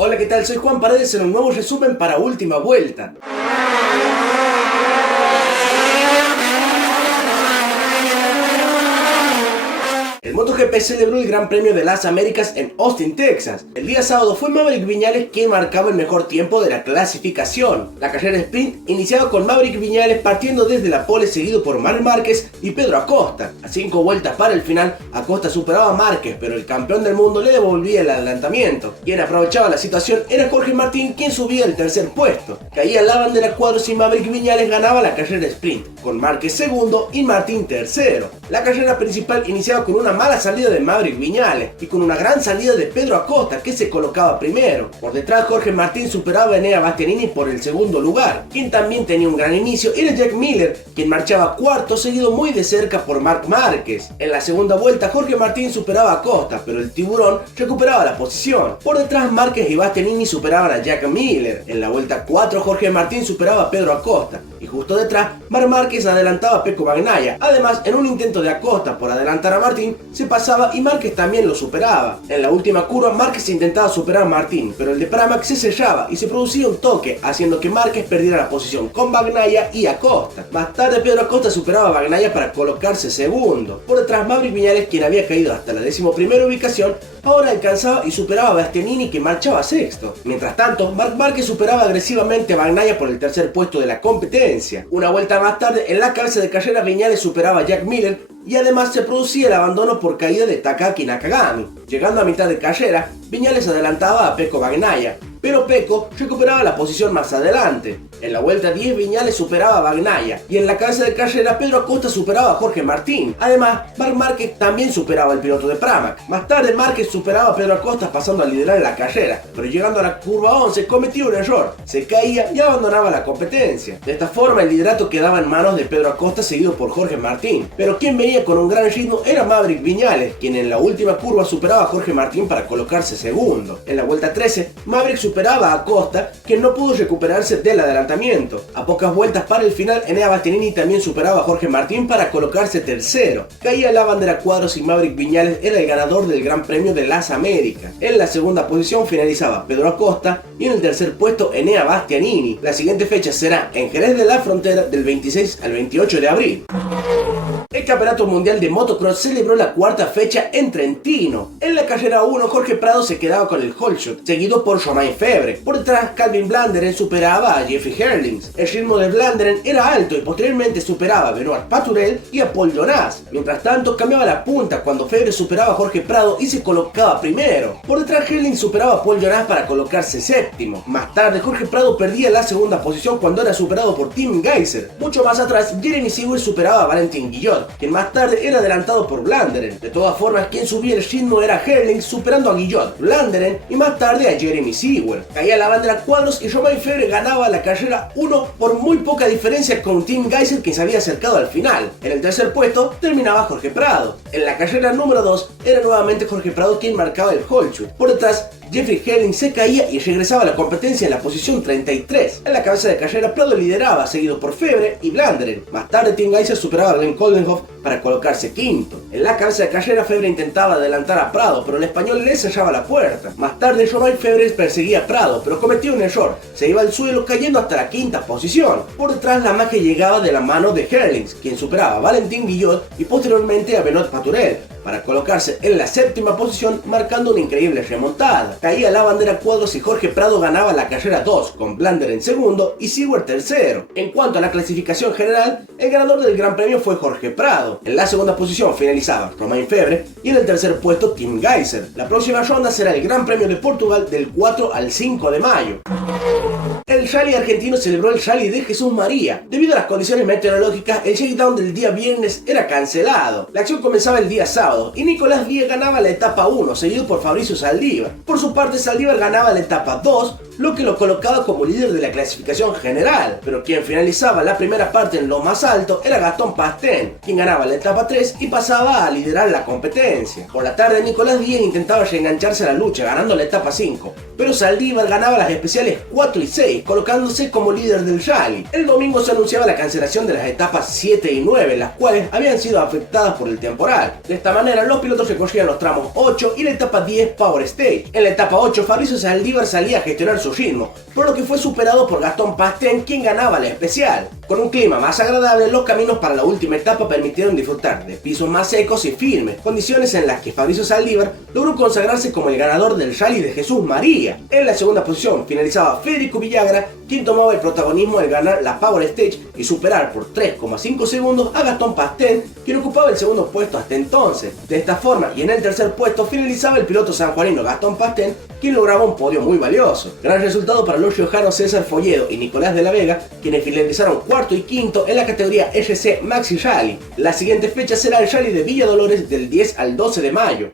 Hola, ¿qué tal? Soy Juan Paredes en un nuevo resumen para Última Vuelta. El MotoGP celebró el Gran Premio de las Américas en Austin, Texas. El día sábado fue Maverick Viñales quien marcaba el mejor tiempo de la clasificación. La carrera sprint iniciaba con Maverick Viñales partiendo desde la pole, seguido por Marc Márquez y Pedro Acosta. A 5 vueltas para el final, Acosta superaba a Márquez, pero el campeón del mundo le devolvía el adelantamiento. Quien aprovechaba la situación era Jorge Martín, quien subía al tercer puesto. Caía la bandera cuadros y Maverick Viñales ganaba la carrera sprint, con Márquez segundo y Martín tercero. La carrera principal iniciaba con una mala salida de Maverick Viñales y con una gran salida de Pedro Acosta, que se colocaba primero. Por detrás, Jorge Martín superaba a Enea Bastianini por el segundo lugar. Quien también tenía un gran inicio era Jack Miller, quien marchaba cuarto, seguido muy de cerca por Marc Márquez. En la segunda vuelta, Jorge Martín superaba a Acosta, pero el tiburón recuperaba la posición. Por detrás, Márquez y Bastianini superaban a Jack Miller. En la vuelta 4, Jorge Martín superaba a Pedro Acosta. Y justo detrás, Marc Márquez adelantaba a Pecco Bagnaia. Además, en un intento de Acosta por adelantar a Martín, se pasaba y Márquez también lo superaba. En la última curva, Márquez intentaba superar a Martín, pero el de Pramac se sellaba y se producía un toque, haciendo que Márquez perdiera la posición con Bagnaia y Acosta. Más tarde, Pedro Acosta superaba a Bagnaia para colocarse segundo. Por detrás, Maverick Viñales, quien había caído hasta la 11ª ubicación, ahora alcanzaba y superaba a Bastianini, que marchaba sexto. Mientras tanto, Marc Márquez superaba agresivamente a Bagnaia por el tercer puesto de la competencia. Una vuelta más tarde, en la cabeza de carrera, Viñales superaba a Jack Miller y además se producía el abandono por caída de Takaki Nakagami. Llegando a mitad de carrera, Viñales adelantaba a Pecco Bagnaia, pero Pecco recuperaba la posición más adelante. En la vuelta 10, Viñales superaba a Bagnaia y en la cabeza de carrera, Pedro Acosta superaba a Jorge Martín. Además, Marc Márquez también superaba al piloto de Pramac. Más tarde, Márquez superaba a Pedro Acosta pasando a liderar la carrera, pero llegando a la curva 11 cometió un error, se caía y abandonaba la competencia. De esta forma, el liderato quedaba en manos de Pedro Acosta, seguido por Jorge Martín, pero quien venía con un gran ritmo era Maverick Viñales, quien en la última curva superaba a Jorge Martín para colocarse segundo. En la vuelta 13, Maverick superaba a Acosta, quien no pudo recuperarse del adelantamiento. A pocas vueltas para el final, Enea Bastianini también superaba a Jorge Martín para colocarse tercero. Caía la bandera cuadros y Maverick Viñales era el ganador del Gran Premio de las Américas. En la segunda posición finalizaba Pedro Acosta y en el tercer puesto Enea Bastianini. La siguiente fecha será en Jerez de la Frontera del 26 al 28 de abril. El Campeonato Mundial de Motocross celebró la cuarta fecha en Trentino. En la carrera 1, Jorge Prado se quedaba con el holeshot, seguido por Romain Febvre. Por detrás, Calvin Blanderen superaba a Jeffrey Herlings. El ritmo de Blanderen era alto y posteriormente superaba a Benoit Paturel y a Paul Jonas. Mientras tanto, cambiaba la punta cuando Febvre superaba a Jorge Prado y se colocaba primero. Por detrás, Herlings superaba a Paul Jonas para colocarse séptimo. Más tarde, Jorge Prado perdía la segunda posición cuando era superado por Tim Gajser. Mucho más atrás, Jeremy Seewer superaba a Valentin Guillot, quien más tarde era adelantado por Blanderen. De todas formas, quien subía el ritmo era Herlings, superando a Guillot, Blanderen y más tarde a Jeremy Seewer. Caía la bandera cuadros y Romain Febvre ganaba la carrera 1 por muy poca diferencia con Tim Gajser, quien se había acercado al final. En el tercer puesto terminaba Jorge Prado. En la carrera número 2 era nuevamente Jorge Prado quien marcaba el holeshot. Por detrás, Jeffrey Herlings se caía y regresaba a la competencia en la posición 33. En la cabeza de carrera, Prado lideraba, seguido por Febvre y Blanderen. Más tarde, Tim Gajser superaba a Glenn Coldenhoff para colocarse quinto. En la cabeza de carrera, Febvre intentaba adelantar a Prado, pero el español le cerraba la puerta. Más tarde, Romain Febvre perseguía a Prado, pero cometió un error. Se iba al suelo, cayendo hasta la quinta posición. Por detrás, la magia llegaba de la mano de Herlings, quien superaba a Valentin Guillot y posteriormente a Benoit Paturel, para colocarse en la séptima posición, marcando una increíble remontada. Caía la bandera cuadros y Jorge Prado ganaba la carrera 2, con Blanderen segundo y Seewer tercero. En cuanto a la clasificación general, el ganador del Gran Premio fue Jorge Prado. En la segunda posición finalizaba Romain Febvre y en el tercer puesto Tim Gajser. La próxima ronda será el Gran Premio de Portugal del 4 al 5 de mayo. El rally argentino celebró el rally de Jesús María. Debido a las condiciones meteorológicas, el shakedown del día viernes era cancelado. La acción comenzaba el día sábado y Nicolás Díez ganaba la etapa 1, seguido por Fabricio Saldívar. Por su parte, Saldívar ganaba la etapa 2, lo que lo colocaba como líder de la clasificación general, pero quien finalizaba la primera parte en lo más alto era Gaston Pastin, quien ganaba la etapa 3 y pasaba a liderar la competencia. Por la tarde Nicolás Díez intentaba reengancharse a la lucha ganando la etapa 5, pero Saldívar ganaba las especiales 4 y 6, colocándose como líder del rally. El domingo se anunciaba la cancelación de las etapas 7 y 9, las cuales habían sido afectadas por el temporal. De esta manera los pilotos recorrían los tramos 8 y la etapa 10 Power Stage. En la etapa 8 Fabricio Saldívar salía a gestionar su ritmo, por lo que fue superado por Gaston Pastin, quien ganaba la especial. Con un clima más agradable, los caminos para la última etapa permitieron disfrutar de pisos más secos y firmes, condiciones en las que Fabricio Saldívar logró consagrarse como el ganador del rally de Jesús María. En la segunda posición finalizaba Federico Villagra, quien tomaba el protagonismo al ganar la Power Stage y superar por 3,5 segundos a Gaston Pastin, quien ocupaba el segundo puesto hasta entonces. De esta forma, y en el tercer puesto finalizaba el piloto sanjuanino Gaston Pastin, quien lograba un podio muy valioso. Gran resultado para los riojanos César Folledo y Nicolás de la Vega, quienes finalizaron cuarto y quinto en la categoría RC Maxi Rally. La siguiente fecha será el Rally de Villa Dolores del 10 al 12 de mayo.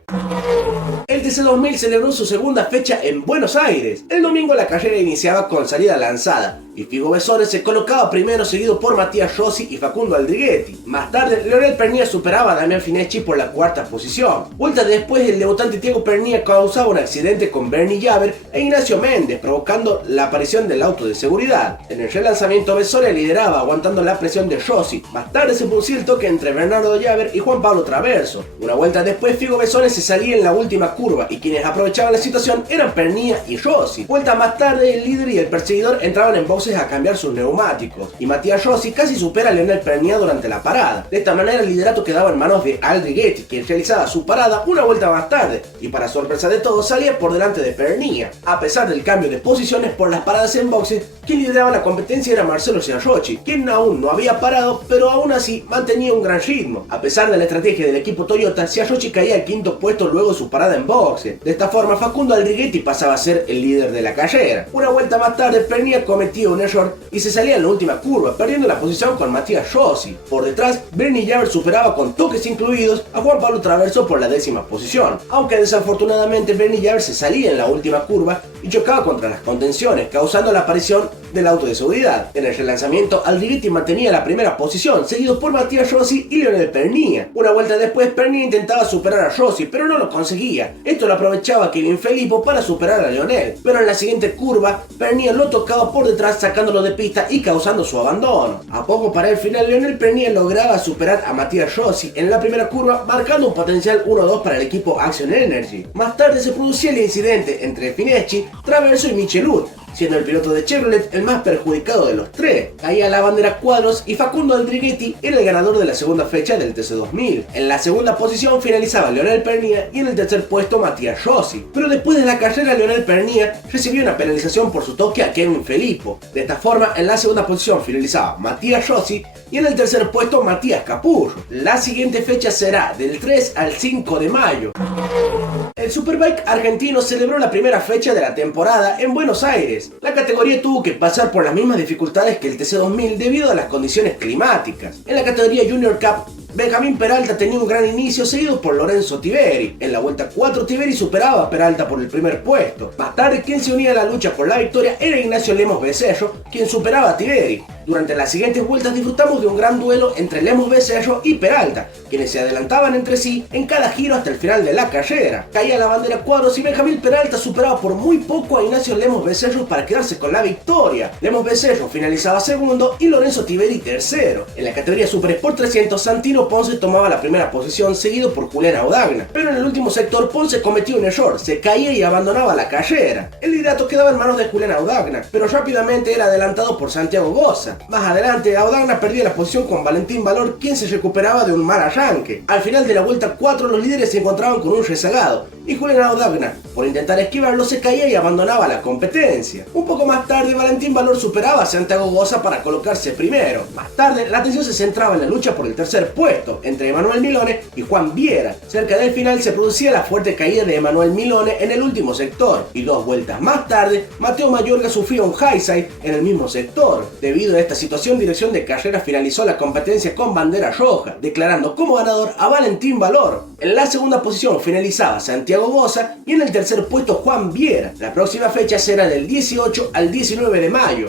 El TC2000 celebró su segunda fecha en Buenos Aires. El domingo la carrera iniciaba con salida lanzada y Figo Besores se colocaba primero, seguido por Matías Rossi y Facundo Aldriguetti. Más tarde, Leonel Pernía superaba a Damián Fineschi por la cuarta posición. Vueltas después, el debutante Thiago Pernía causaba un accidente con Bernie Javer e Ignacio Méndez, provocando la aparición del auto de seguridad. En el relanzamiento, Besores lideraba, aguantando la presión de Rossi. Más tarde se producía el toque entre Bernardo Javer y Juan Pablo Traverso. Una vuelta después, Figo Besores se salía en la última curva y quienes aprovechaban la situación eran Pernía y Rossi. Vuelta más tarde, el líder y el perseguidor entraban en boxes a cambiar sus neumáticos y Matías Rossi casi supera a Leonel Pernía durante la parada. De esta manera el liderato quedaba en manos de Aldriguetti, quien realizaba su parada una vuelta más tarde y para sorpresa de todos salía por delante de Pernía. A pesar del cambio de posiciones por las paradas en boxes, quien lideraba la competencia era Marcelo Ciarrochi, quien aún no había parado, pero aún así mantenía un gran ritmo. A pesar de la estrategia del equipo Toyota, Ciarrochi caía al quinto puesto luego de su parada en boxes. De esta forma Facundo Aldriguetti pasaba a ser el líder de la carrera. Una vuelta más tarde Pernía cometía un error y se salía en la última curva, perdiendo la posición con Matías Rossi. Por detrás, Bernie Javer superaba con toques incluidos a Juan Pablo Traverso por la 10ª posición, aunque desafortunadamente Bernie Javer se salía en la última curva y chocaba contra las contenciones, causando la aparición del auto de seguridad. En el relanzamiento, Aldriguetti mantenía la primera posición, seguido por Matías Rossi y Leonel Pernía. Una vuelta después, Pernía intentaba superar a Rossi, pero no lo conseguía. Esto lo aprovechaba Kevin Filippo para superar a Leonel, pero en la siguiente curva, Pernía lo tocaba por detrás sacándolo de pista y causando su abandono. A poco para el final, Leonel Pernía lograba superar a Matías Rossi en la primera curva, marcando un potencial 1-2 para el equipo Action Energy. Más tarde se producía el incidente entre Fineschi, Traverso y Michelud, siendo el piloto de Chevrolet el más perjudicado de los tres. Caía la bandera cuadros y Facundo Aldriguetti era el ganador de la segunda fecha del TC2000. En la segunda posición finalizaba Leonel Pernía y en el tercer puesto Matías Rossi. Pero después de la carrera, Leonel Pernía recibió una penalización por su toque a Kevin Filippo. De esta forma, en la segunda posición finalizaba Matías Rossi y en el tercer puesto Matías Capurro. La siguiente fecha será del 3 al 5 de mayo. El Superbike argentino celebró la primera fecha de la temporada en Buenos Aires. La categoría tuvo que pasar por las mismas dificultades que el TC2000 debido a las condiciones climáticas. En la categoría Junior Cup, Benjamín Peralta tenía un gran inicio, seguido por Lorenzo Tiberi. En la vuelta 4, Tiberi superaba a Peralta por el primer puesto. Más tarde, quien se unía a la lucha por la victoria era Ignacio Lemos Becerro, quien superaba a Tiberi. Durante las siguientes vueltas disfrutamos de un gran duelo entre Lemos Becerro y Peralta, quienes se adelantaban entre sí en cada giro hasta el final de la carrera. Caía la bandera cuadros y Benjamín Peralta superaba por muy poco a Ignacio Lemos Becerro para quedarse con la victoria. Lemos Becerro finalizaba segundo y Lorenzo Tiberi tercero. En la categoría Super Sport 300, Santino Ponce tomaba la primera posición, seguido por Julián Audagna, pero en el último sector Ponce cometió un error, se caía y abandonaba la carrera. El liderato quedaba en manos de Julián Audagna, pero rápidamente era adelantado por Santiago Goza. Más adelante, Audagna perdía la posición con Valentín Valor, quien se recuperaba de un mal arranque. Al final de la vuelta 4, los líderes se encontraban con un rezagado, y Julián Audagna, por intentar esquivarlo, se caía y abandonaba la competencia. Un poco más tarde, Valentín Valor superaba a Santiago Goza para colocarse primero. Más tarde, la atención se centraba en la lucha por el tercer puesto, entre Emanuel Milone y Juan Viera. Cerca del final se producía la fuerte caída de Emanuel Milone en el último sector, y 2 vueltas más tarde, Mateo Mayorga sufría un high side en el mismo sector. Debido a esta situación, Dirección de Carreras finalizó la competencia con bandera roja, declarando como ganador a Valentín Valor. En la segunda posición finalizaba Santiago Boza y en el tercer puesto Juan Viera. La próxima fecha será del 18 al 19 de mayo.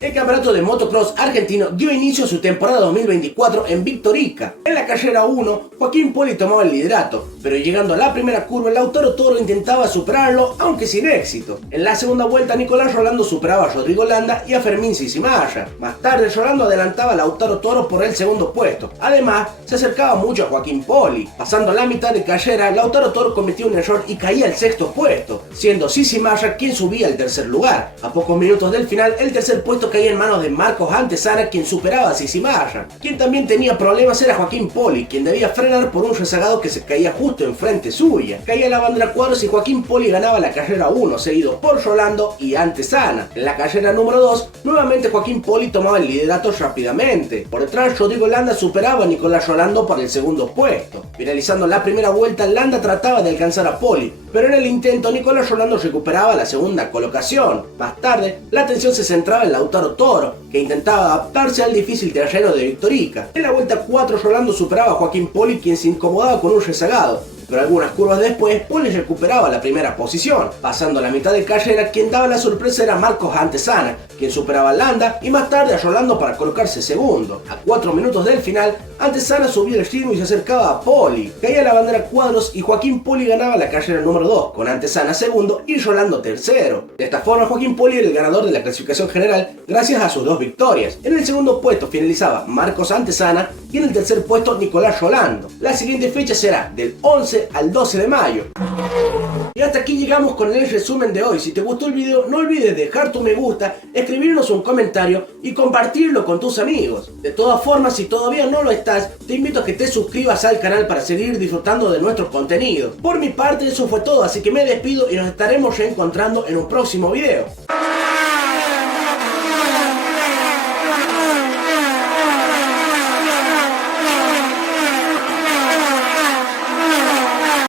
El campeonato de motocross argentino dio inicio a su temporada 2024 en Victorica. En la carrera 1, Joaquín Poli tomaba el liderato, pero llegando a la primera curva, Lautaro Toro intentaba superarlo, aunque sin éxito. En la segunda vuelta, Nicolás Rolando superaba a Rodrigo Landa y a Fermín Sissimaya. Más tarde, Rolando adelantaba a Lautaro Toro por el segundo puesto. Además, se acercaba mucho a Joaquín Poli. Pasando la mitad de carrera, Lautaro Toro cometió un error y caía al sexto puesto, siendo Sissimaya quien subía al tercer lugar. A pocos minutos del final, el tercer puesto caía en manos de Marcos Antesana, quien superaba a Sissimaya. Quien también tenía problemas era Joaquín Poli, quien debía frenar por un rezagado que se caía justo enfrente suya. Caía la bandera cuadros y Joaquín Poli ganaba la carrera 1, seguido por Rolando y Antesana. En la carrera número 2, nuevamente Joaquín Poli tomaba el liderato rápidamente. Por detrás, Rodrigo Landa superaba a Nicolás Rolando por el segundo puesto. Finalizando la primera vuelta, Landa trataba de alcanzar a Poli, pero en el intento Nicolás Rolando recuperaba la segunda colocación. Más tarde, la atención se centraba en Lautaro Toro, que intentaba adaptarse al difícil terreno de Victorica. En la vuelta 4, Rolando superaba a Joaquín Poli, quien se incomodaba con un rezagado, pero algunas curvas después, Poli recuperaba la primera posición. Pasando la mitad de carrera, quien daba la sorpresa era Marcos Antesana, quien superaba a Landa y más tarde a Rolando para colocarse segundo. A 4 minutos del final, Antesana subía el ritmo y se acercaba a Poli. Caía la bandera cuadros y Joaquín Poli ganaba la carrera número 2, con Antesana segundo y Rolando tercero. De esta forma, Joaquín Poli era el ganador de la clasificación general gracias a sus 2 victorias. En el segundo puesto finalizaba Marcos Antesana y en el tercer puesto Nicolás Rolando. La siguiente fecha será del 11 al 12 de mayo. Y hasta aquí llegamos con el resumen de hoy. Si te gustó el video, no olvides dejar tu me gusta, escribirnos un comentario y compartirlo con tus amigos. De todas formas, si todavía no lo estás, te invito a que te suscribas al canal para seguir disfrutando de nuestro contenido. Por mi parte, eso fue todo, así que me despido y nos estaremos reencontrando en un próximo video.